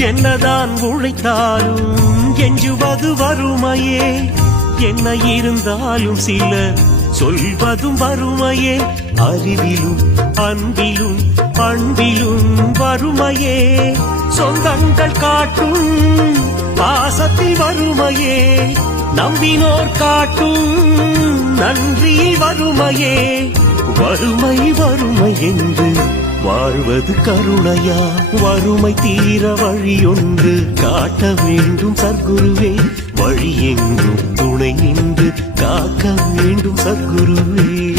என்னதான் உழைத்தாலும் எஞ்சுவது வறுமையே. என்ன இருந்தாலும் சில சொல்வதும் வறுமையே. அறிவிலும் அன்பிலும் பண்பிலும் வறுமையே. சொந்தங்கள் காட்டும் பாசத்தில் வறுமையே. நம்பினோர் காட்டும் நன்றியில் வறுமையே. வறுமை வறுமை என்று வாழ்வது கருணையா? வறுமை தீர வழியொன்று காட்ட வேண்டும் சர்க்குருவே. வழி எங்கும் துணை நின்று காக்க வேண்டும் சர்க்குருவே.